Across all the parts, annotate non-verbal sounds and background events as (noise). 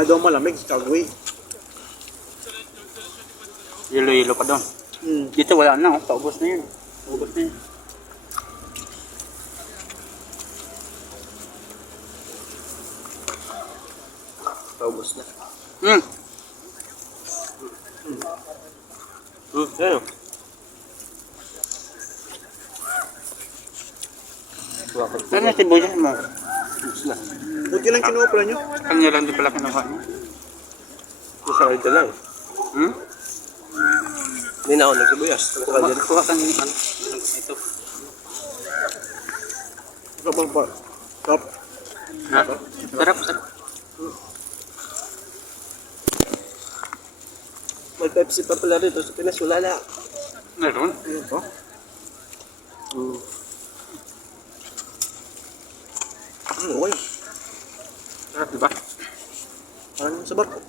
Kaya daw malamig, Skagway. Yelo-yelo pa doon. Hmm. Dito wala na, oh. paubos na yun. Paubos na yun. Paubos na. Hmm. Hmm, ano? Bakit? Saan na sibuyas mo? Ubos na. Huwag yun lang kinupra nyo. Kanya lang di pala kinuha niya. Isa ka lang. Hmm? Hindi na ako nagsibuyas. Ito. Kuha ka ng ano. Ito. Kapag pa. Stop. Ha? Sarap, sarap. May Pepsi pa pala rito sa Pinas. Wala na. Meron? Ano to? Hmm. Ano, okay. Sarap, di ba? Parang sa barko.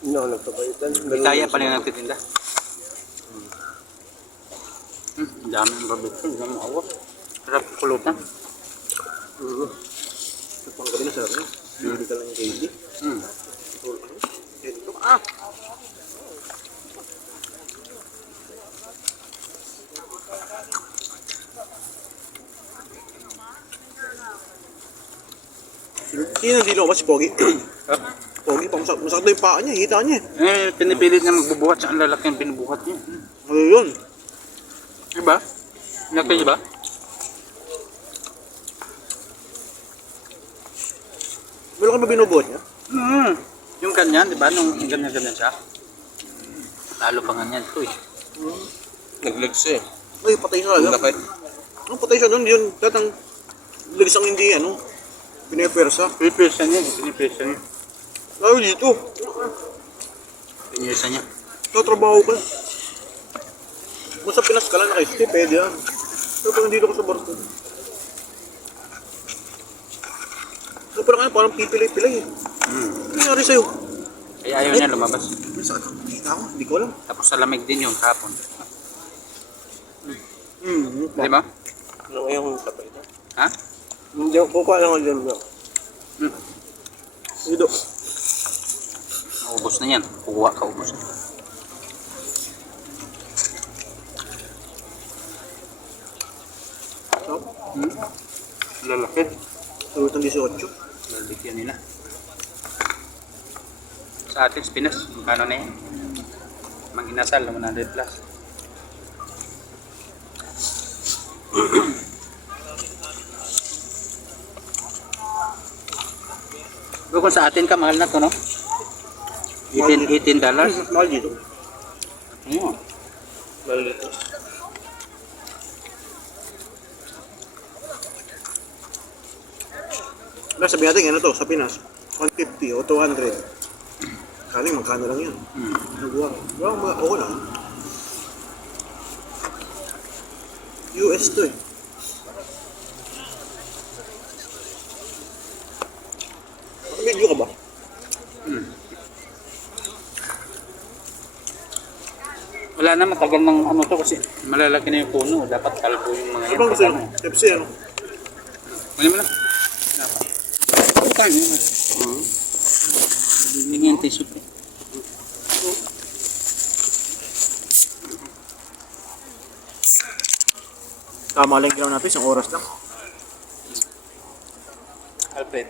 Hindi na ako nagpapalitan. May kaya pala yung nagtitinda. Hmm, ang dami ng babit. Ang dami ng awa. Sarap pulutan. Hmm. Ito pang gabi na sa ano. Hindi ka lang ready. Hmm. Hindi na dilo si Pogi? (coughs) Pogi, pang masakit masakit na yung paa niya, hita niya. Eh, pinipilit niya magbubuhat sa ang lalaki ang binubuhat niya. Ano yun? Diba? Laki, diba? Meron ka ba binubuhat niya? Hmm. Yung ganyan, di ba? Nung ganyan-ganyan siya. Lalo pa ganyan ito eh. Naglags eh. Ay, patay siya Ang talaga. laki. Ano, patay siya doon. Yun, datang lagis ang hindi, ano, pinepersa. Pinipirsa niya, pinipirsa niya. Lalo dito, Pinipirsa niya. tatrabaho ka. Kung sa Pinas ka lang nakistay, pwede yan. Pero pag nandito ka sa barko. So, parang ano, parang pipilay-pilay eh. Hmm. Ano nangyari sa'yo? Kaya ayaw niya lumabas. May sakit ang hita ko, hindi ko alam. Tapos sa lamig din yung kapon. Hmm, Di ba? Ano ngayong kapalitan? Ha? Hindi kukuha lang ako dyan. bro. Hmm. Dito. Ubus na yan. Kukuha ka, ubus na. So, Hmm? Lalaki. tulot ng 18. Lalagyan nila. Sa atin, Pinas, magkano na yan? Mang inasal, 100 plus. Pero kung sa atin ka, mahal na to, no? 18, 18 dollars. (laughs) Mahal dito. Oo. Malito. Wala, sabi natin, ano to, sa Pinas, 150 o 200. Kaling magkano lang yan. Hmm. Nagawa. Wala, mga, oo lang. US to eh. Video ka ba? Wala na, matagal ng ano to kasi malalaki na yung puno. Dapat kalbo yung mga Ano bang gusto Ano? nyo? Pepsi ano? Wala mo lang. Dapat. Ano tayo? Hmm. Hindi yung tissue pa. Tama lang yung ginawa natin, isang oras lang. Alfred.